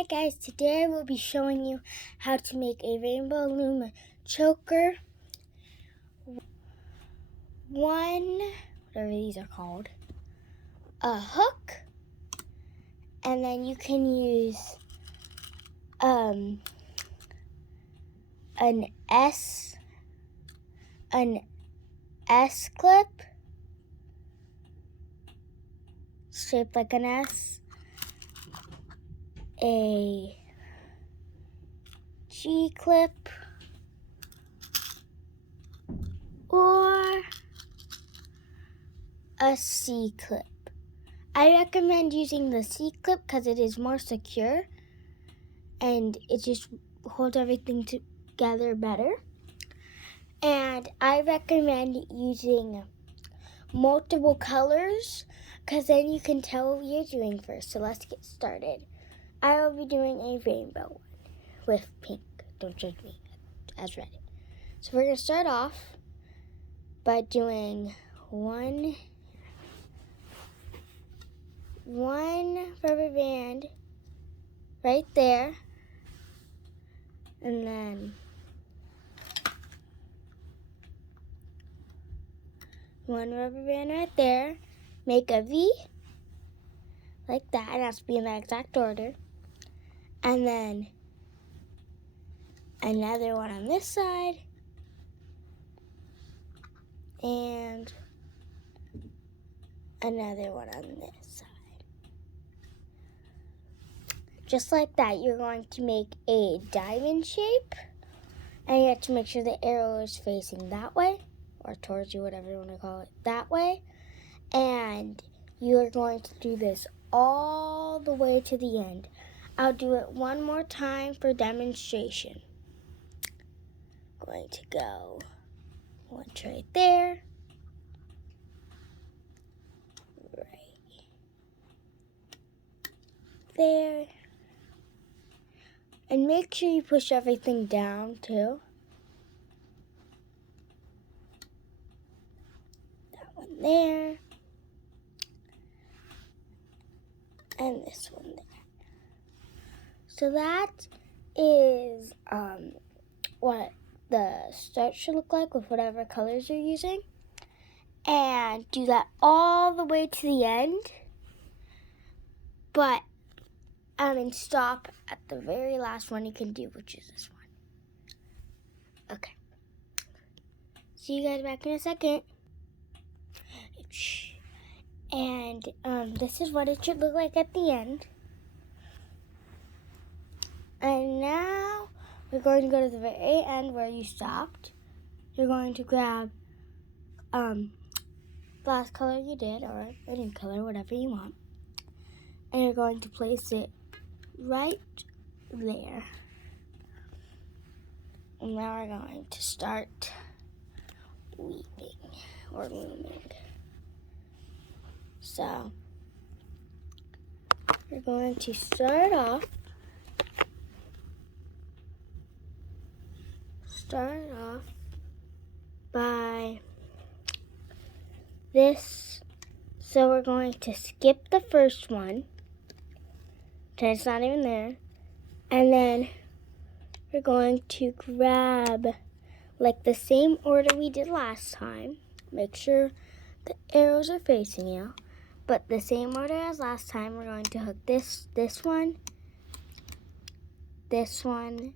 Hi guys, today I will be showing you how to make a rainbow loom choker, whatever these are called, a hook, and then you can use an S clip shaped like an S, a G clip, or a C clip. I recommend using the C clip because it is more secure and it just holds everything together better. And I recommend using multiple colors because then you can tell what you're doing first. So let's get started. I will be doing a rainbow one with pink. Don't judge me as red. So we're going to start off by doing one rubber band right there, and then one rubber band right there, make a V like that, and it has to be in that exact order, and then another one on this side, and another one on this side. Just like that, you're going to make a diamond shape, and you have to make sure the arrow is facing that way, or towards you, whatever you want to call it, that way. And you're going to do this all the way to the end. I'll do it one more time for demonstration. Going to go once right there, right there, and make sure you push everything down too. That one there, and this one there. So that is what the start should look like with whatever colors you're using. And do that all the way to the end, but and stop at the very last one you can do, which is this one. Okay. See you guys back in a second. And this is what it should look like at the end. And now we're going to go to the very end where you stopped. You're going to grab the last color you did, or any color, whatever you want. And you're going to place it right there. And now we're going to start weaving or looming. So we're going to start off by this. So we're going to skip the first one, pretend it's not even there, and then we're going to grab like the same order we did last time. Make sure the arrows are facing you, but the same order as last time. We're going to hook this one, and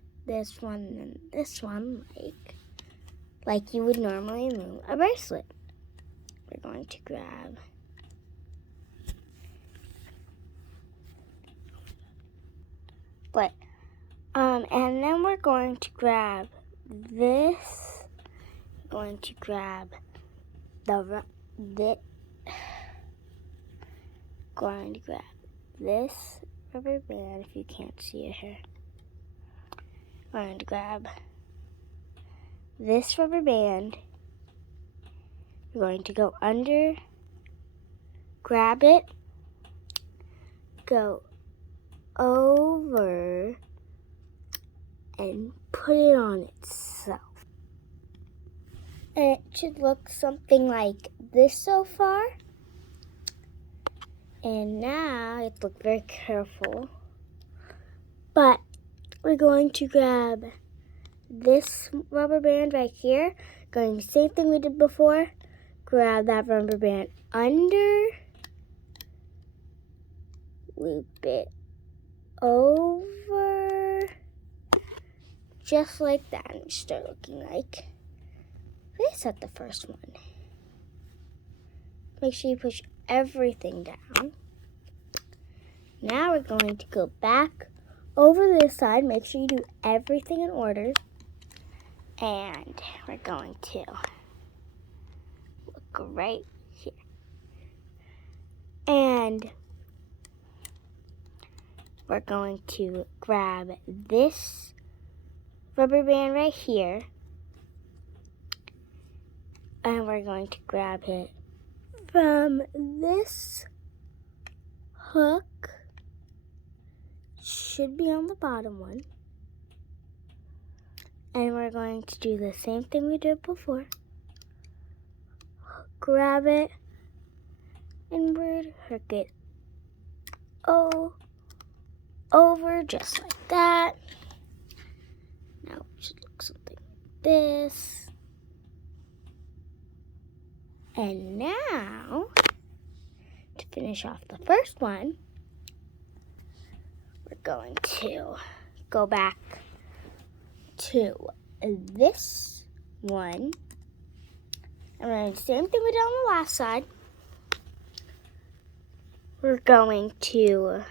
this one, like you would normally loom a bracelet. We're going to grab and then we're going to grab this. We're going to grab this rubber band, if you can't see it here. We're going to grab this rubber band. We're going to go under, grab it, go over, and put it on itself. And it should look something like this so far. And now you have to look very careful But we're going to grab this rubber band right here. Going the same thing we did before. Grab that rubber band under. Loop it over. Just like that. And start looking like this at the first one. Make sure you push everything down. Now we're going to go back over this side. Make sure you do everything in order. And we're going to look right here. And we're going to grab this rubber band right here. And we're going to grab it from this hook. Should be on the bottom one. And we're going to do the same thing we did before. Grab it, inward, hook it over just like that. Now it should look something like this. And now, to finish off the first one, we're going to go back to this one. And we're going to do the same thing we did on the last side. We're going to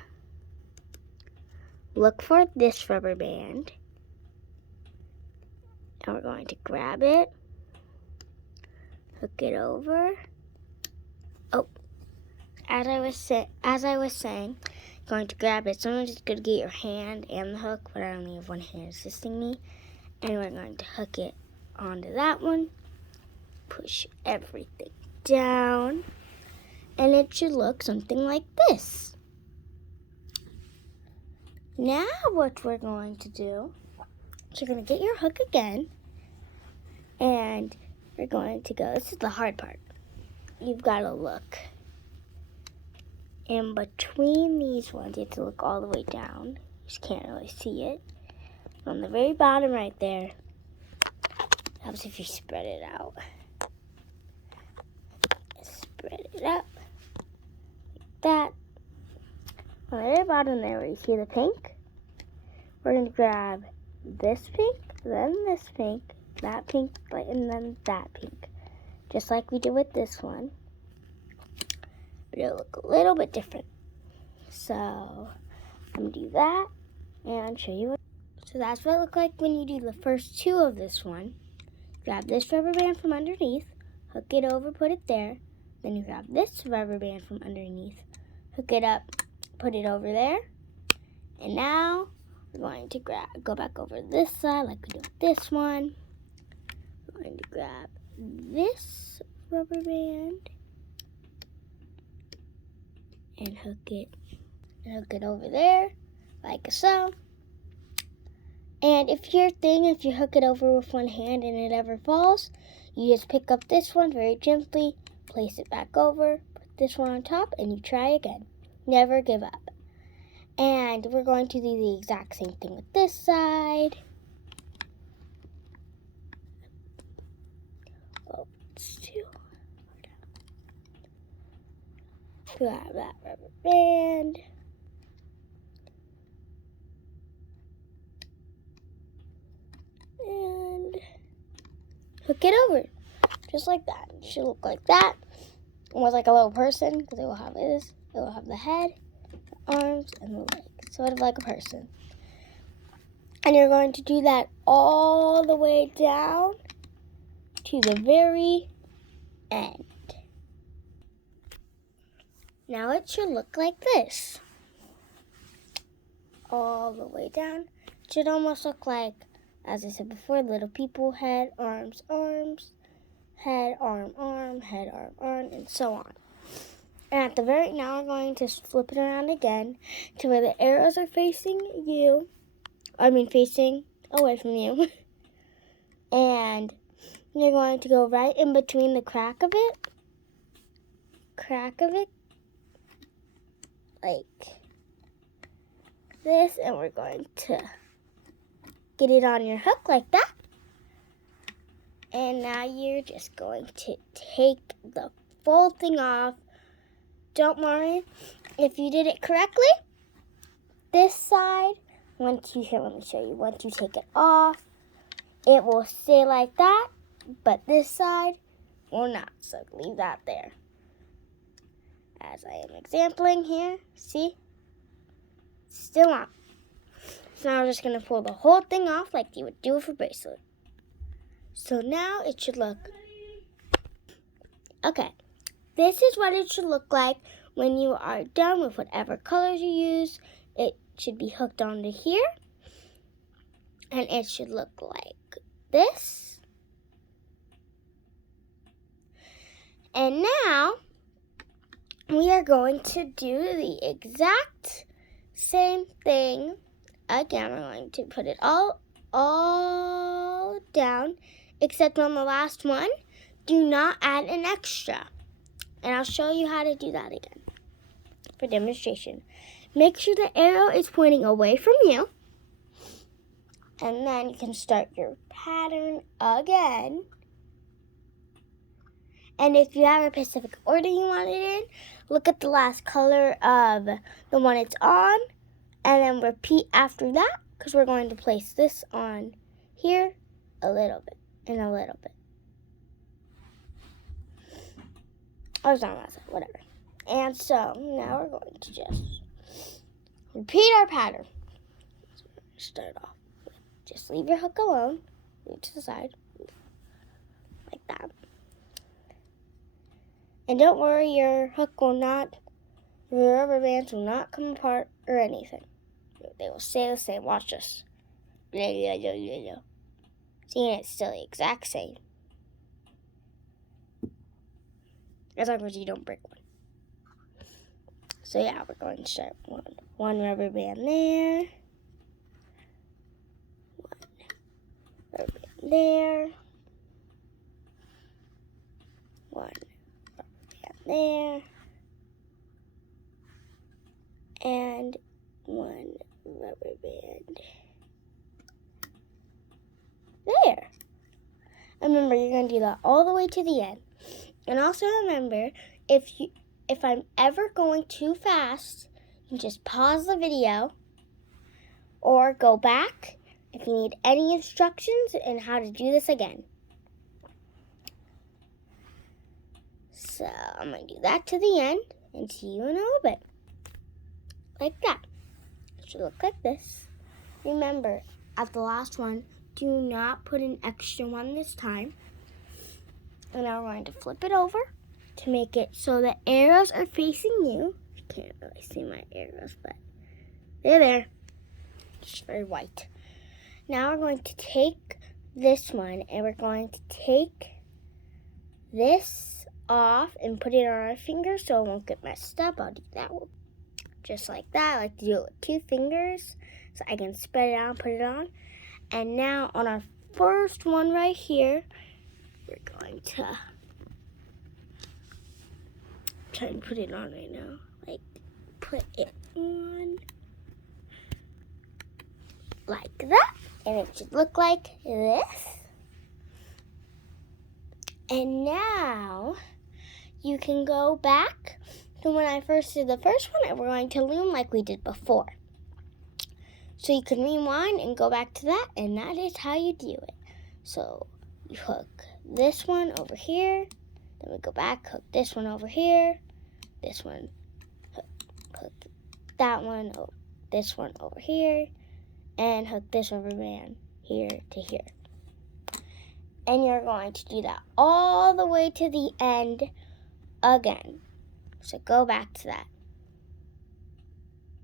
look for this rubber band. And we're going to grab it, hook it over. Oh, as I was saying, going to grab it. Someone's just going to get your hand and the hook, but I only have one hand assisting me. And we're going to hook it onto that one. Push everything down. And it should look something like this. Now what we're going to do is you're going to get your hook again. And we're going to go, this is the hard part. You've got to look in between these ones. You have to look all the way down. You just can't really see it. On the very bottom right there, helps if you spread it out. Spread it up like that. On the very bottom there where you see the pink, we're going to grab this pink, then this pink, that pink, and then that pink. Just like we did with this one. But it'll look a little bit different. So I'm going to do that and show you what. So that's what it looked like when you do the first two of this one. Grab this rubber band from underneath, hook it over, put it there. Then you grab this rubber band from underneath, hook it up, put it over there. And now we're going to go back over this side like we did with this one. We're going to grab this rubber band and hook it over there like so. And if you hook it over with one hand and it ever falls, you just pick up this one very gently, place it back over, put this one on top, and you try again. Never give up. And we're going to do the exact same thing with this side. Oh, it's too hard. Grab that rubber band. And hook it over, just like that. It should look like that. Almost like a little person, because it will have this. It will have the head, the arms, and the legs, sort of like a person. And you're going to do that all the way down to the very end. Now it should look like this. All the way down. It should almost look like, as I said before, little people, head, arms, arms, head, arm, head, arm, and so on. And at the very end, now we're going to flip it around again to where the arrows are facing you. Facing away from you. And you're going to go right in between the crack of it, like this, and we're going to get it on your hook like that. And now you're just going to take the full thing off. Don't worry, if you did it correctly, this side, let me show you. Once you take it off, it will stay like that, but this side will not. So leave that there. As I am exampling here, see? Still on. So now we're just going to pull the whole thing off like you would do with a bracelet. So now it should look, okay, this is what it should look like when you are done with whatever colors you use. It should be hooked onto here, and it should look like this. And now we are going to do the exact same thing again. We're going to put it all down, except on the last one, do not add an extra. And I'll show you how to do that again for demonstration. Make sure the arrow is pointing away from you. And then you can start your pattern again. And if you have a specific order you want it in, look at the last color of the one it's on. And then repeat after that, because we're going to place this on here a little bit and a little bit. Oh, it's not last, whatever. And so now we're going to just repeat our pattern. So start off with just leave your hook alone, leave it to the side, like that. And don't worry, your hook will not, your rubber bands will not come apart or anything. They will stay the same. Watch this. See, it's still the exact same. As long as you don't break one. So yeah, we're going to start one rubber band there. One rubber band there. One rubber band there. And one rubber band there. And remember, you're going to do that all the way to the end. And also remember, if I'm ever going too fast, you can just pause the video or go back if you need any instructions on how to do this again. So I'm going to do that to the end and see you in a little bit. Like that. It should look like this. Remember, at the last one, do not put an extra one this time. And now we're going to flip it over to make it so the arrows are facing you. You can't really see my arrows, but they're there. It's very white. Now we're going to take this one and we're going to take this off and put it on our finger so it won't get messed up. I'll do that one. Just like that. I like to do it with 2 fingers so I can spread it out and put it on. And now on our first one right here, we're going to try and put it on right now. Like, put it on like that. And it should look like this. And now you can go back to when I first did the first one, and we're going to loom like we did before. So you can rewind and go back to that, and that is how you do it. So you hook this one over here, then we go back, hook this one over here, this one, hook that one, this one over here, and hook this rubber band here to here. And you're going to do that all the way to the end again. So go back to that.